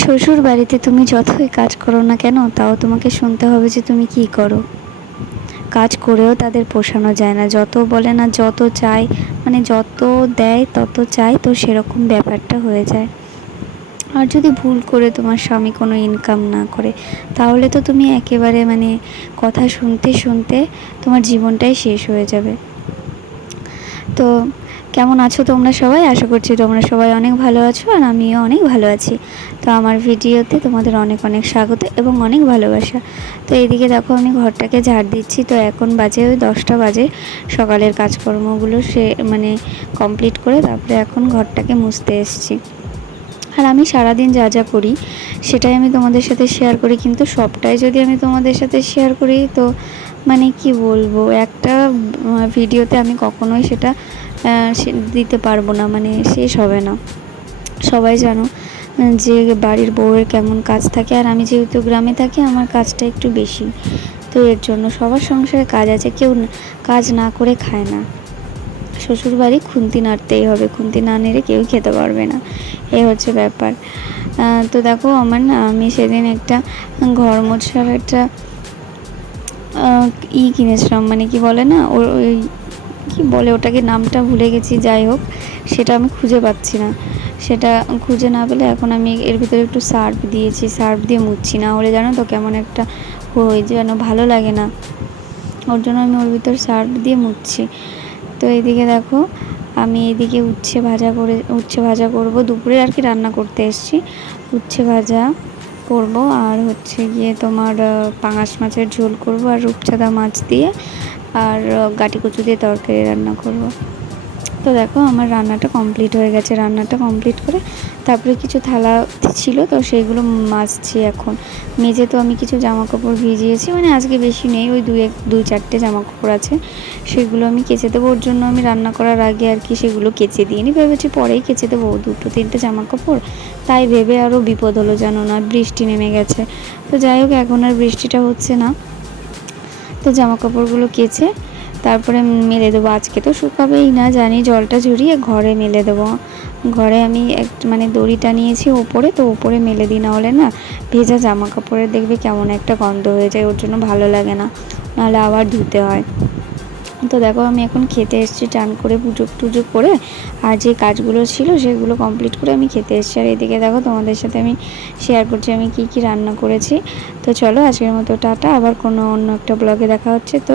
শ্বশুর বাড়িতে তুমি যতই কাজ করো না কেন, তাও তোমাকে শুনতে হবে যে তুমি কি করো। কাজ করেও তাদের পোষানো যায় না, যত বলে না যত চাই, মানে যত দেয় তত চাই, তো সেরকম ব্যাপারটা হয়ে যায়। আর যদি ভুল করে তোমার স্বামী কোনো ইনকাম না করে, তাহলে তো তুমি একেবারে মানে কথা শুনতে শুনতে তোমার জীবনটাই শেষ হয়ে যাবে। তো কেমন আছো তোমরা সবাই? আশা করছি তোমরা সবাই অনেক ভালো আছো, আর আমিও অনেক ভালো আছি। তো আমার ভিডিওতে তোমাদের অনেক অনেক স্বাগত এবং অনেক ভালোবাসা। তো এইদিকে দেখো আমি ঘরটাকে ঝাড় দিচ্ছি। তো এখন বাজে ওই 10টা বাজে। সকালের কাজকর্মগুলো মানে কমপ্লিট করে তারপরে এখন ঘরটাকে মুছতে এসেছি। আর আমি সারাদিন যা যা করি সেটাই আমি তোমাদের সাথে শেয়ার করি, কিন্তু সবটাই যদি আমি তোমাদের সাথে শেয়ার করি তো মানে কি বলবো, একটা ভিডিওতে আমি কখনোই সেটা দিতে পারবো না, মানে শেষ হবে না। সবাই জানো যে বাড়ির বউয়ের কেমন কাজ থাকে, আর আমি যেহেতু গ্রামে থাকি আমার কাজটা একটু বেশি। তো এর জন্য সবার সংসারে কাজ আছে, কেউ কাজ না করে খায় না। শ্বশুরবাড়ি খুন্তি নাড়তেই হবে, খুন্তি না নেড়ে কেউ খেতে পারবে না, এই হচ্ছে ব্যাপার। তো দেখো আমার না, আমি সেদিন একটা ঘর মোছার একটা কিনেছিলাম, মানে কি বলে না ওই কি বলে ওটাকে, নামটা ভুলে গেছি। যাই হোক, সেটা আমি খুঁজে পাচ্ছি না। সেটা খুঁজে না পেলে এখন আমি এর ভিতরে একটু সার্ফ দিয়েছি, সার্ফ দিয়ে মুছছি, না হলে জানো তো কেমন একটা হয়ে যেন ভালো লাগে না, ওর জন্য আমি ওর ভিতর সার্ফ দিয়ে মুছছি। তো এইদিকে দেখো আমি এইদিকে উচ্ছে ভাজা করব দুপুরে, আর কি রান্না করতে এসেছি। উচ্ছে ভাজা করব, আর হচ্ছে গিয়ে তোমার পাঙাশ মাছের ঝোল করব, আর রূপচাঁদা মাছ দিয়ে আর গাটি কচু দিয়ে তরকারি রান্না করব। তো দেখো আমার রান্নাটা কমপ্লিট হয়ে গেছে। রান্নাটা কমপ্লিট করে তারপরে কিছু থালা ছিল, তো সেইগুলো মাজছি এখন। মেজে তো আমি কিছু জামা কাপড় ভিজিয়েছি, মানে আজকে বেশি নেই, ওই দুই চারটে জামা কাপড় আছে, সেগুলো আমি কেচে দেবো। ওর জন্য আমি রান্না করার আগে আর কি সেগুলো কেচে দিইনি, ভেবেছি পরেই কেচে দেবো 2-3টে জামা কাপড়। তাই ভেবে আরও বিপদ হলো জানো না, বৃষ্টি নেমে গেছে। তো যাই হোক, এখন আর বৃষ্টিটা হচ্ছে না। তো জামা কাপড়গুলো কেচে তারপরে মেলে দেবো। আজকে তো শুকাবেই না জানি, জলটা ঝরিয়ে ঘরে মেলে দেবো। ঘরে আমি মানে দড়িটা নিয়েছি ওপরে, তো ওপরে মেলে দিই, না হলে না ভেজা জামা কাপড়ের দেখবে কেমন একটা গন্ধ হয়ে যায়, ওর জন্য ভালো লাগে না, নাহলে আবার ধুতে হয়। তো দেখো আমি এখন খেতে এসেছি, টান করে পুজো টুজো করে, আর যে কাজগুলো ছিল সেগুলো কমপ্লিট করে আমি খেতে এসেছি। আর এদিকে দেখো তোমাদের সাথে আমি শেয়ার করছি আমি কি কি রান্না করেছি। তো চলো আজকের মতো টাটা, আবার কোনো অন্য একটা ব্লগে দেখা হচ্ছে। তো